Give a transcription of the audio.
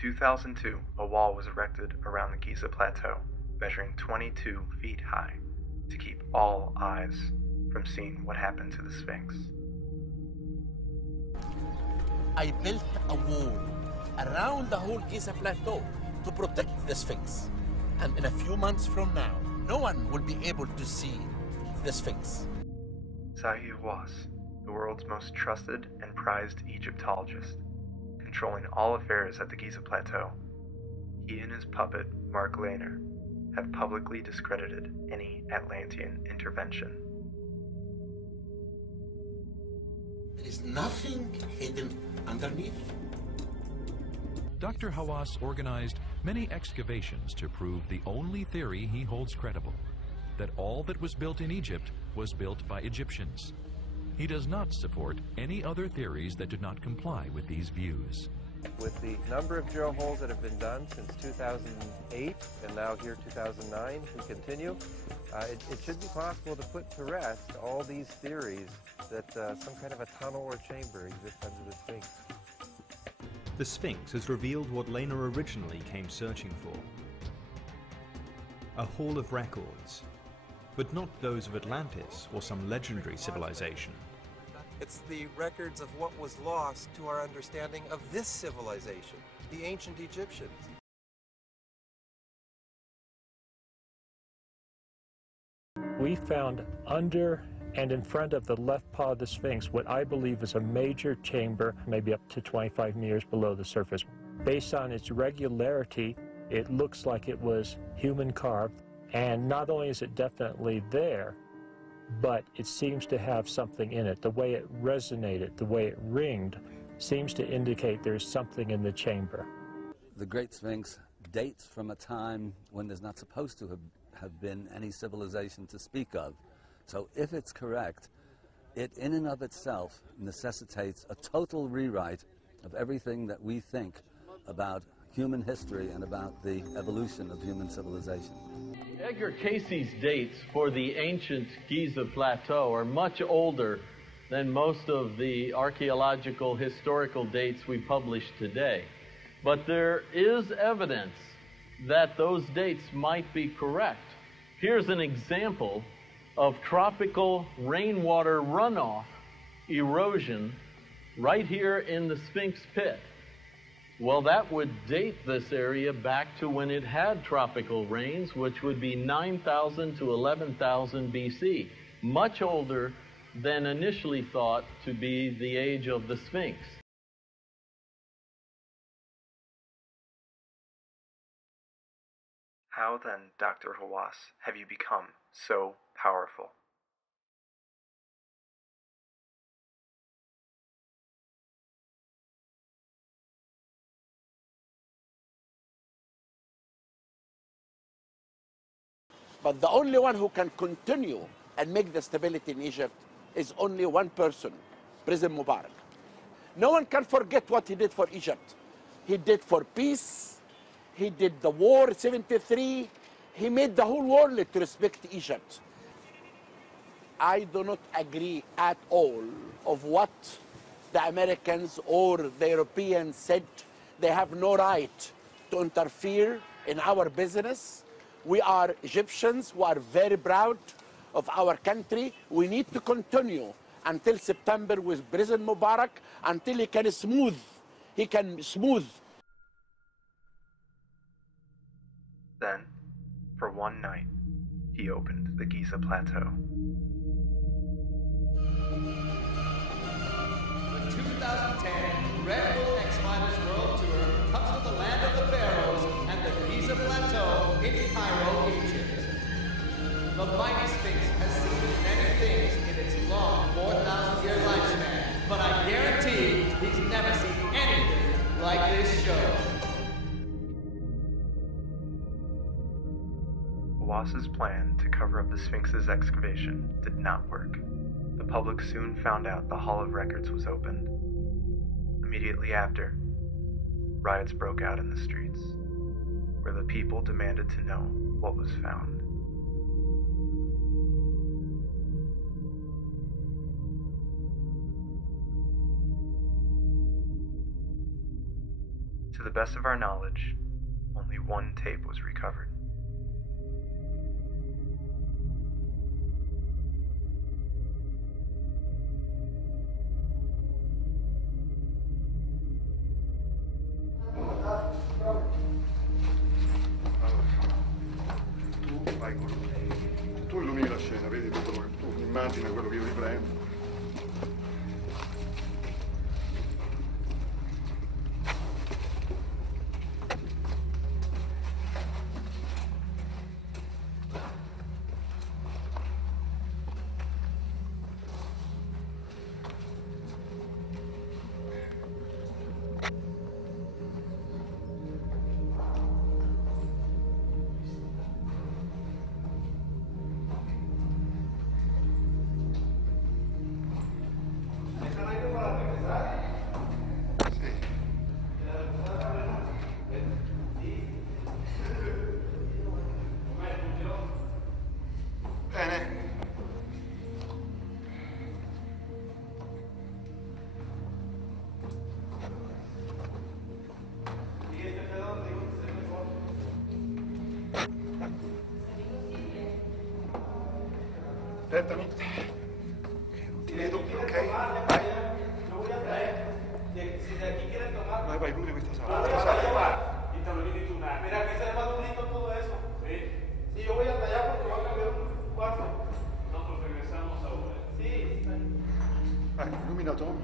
2002, a wall was erected around the Giza Plateau, measuring 22 feet high, to keep all eyes from seeing what happened to the Sphinx. I built a wall around the whole Giza Plateau to protect the Sphinx. And in a few months from now, no one will be able to see the Sphinx. Zahi Hawass, the world's most trusted and prized Egyptologist, controlling all affairs at the Giza Plateau, he and his puppet, Mark Lehner, have publicly discredited any Atlantean intervention. There is nothing hidden underneath. Dr. Hawass organized many excavations to prove the only theory he holds credible, that all that was built in Egypt was built by Egyptians. He does not support any other theories that do not comply with these views. With the number of drill holes that have been done since 2008 and now here 2009 we continue, it should be possible to put to rest all these theories that some kind of a tunnel or chamber exists under the Sphinx. The Sphinx has revealed what Lehner originally came searching for. A hall of records, but not those of Atlantis or some legendary civilization. It's the records of what was lost to our understanding of this civilization, the ancient Egyptians. We found under and in front of the left paw of the Sphinx what I believe is a major chamber, maybe up to 25 meters below the surface. Based on its regularity, it looks like it was human carved, and not only is it definitely there, but it seems to have something in it. The way it resonated, the way it ringed, seems to indicate there's something in the chamber. The Great Sphinx dates from a time when there's not supposed to have been any civilization to speak of. So if it's correct, it in and of itself necessitates a total rewrite of everything that we think about human history and about the evolution of human civilization. Edgar Cayce's dates for the ancient Giza Plateau are much older than most of the archaeological historical dates we publish today. But there is evidence that those dates might be correct. Here's an example of tropical rainwater runoff erosion right here in the Sphinx pit. Well, that would date this area back to when it had tropical rains, which would be 9,000 to 11,000 BC, much older than initially thought to be the age of the Sphinx. How then, Dr. Hawass, have you become so powerful? But the only one who can continue and make the stability in Egypt is only one person, President Mubarak. No one can forget what he did for Egypt. He did for peace, he did the war, 73, he made the whole world to respect Egypt. I do not agree at all of what the Americans or the Europeans said. They have no right to interfere in our business. We are Egyptians who are very proud of our country. We need to continue until September with President Mubarak, until he can smooth. Then, for one night, he opened the Giza Plateau. The 2010 Red Bull X-Miners World Tour comes to the land of the Pharaohs and the Giza Plateau in Cairo, Egypt. The mighty Sphinx has seen many things in its long 4,000-year lifespan, but I guarantee he's never seen anything like this show. Hawass's plan to cover up the Sphinx's excavation did not work. The public soon found out the Hall of Records was opened. Immediately after, riots broke out in the streets, where the people demanded to know what was found. To the best of our knowledge, only one tape was recovered. Tu illumini la scena, vedi tutto quello che tu immagina quello che io riprendo. Aspettami. Non ti vedo, ok? Vai. Vai, vai, lui questa sala. Questa sala. Mira, que se ve más bonito todo eso. Sí. Sí, yo voy hasta allá porque voy a cambiar un cuarto. No, pues regresamos ahora. Sí. Vai, illumina Tom.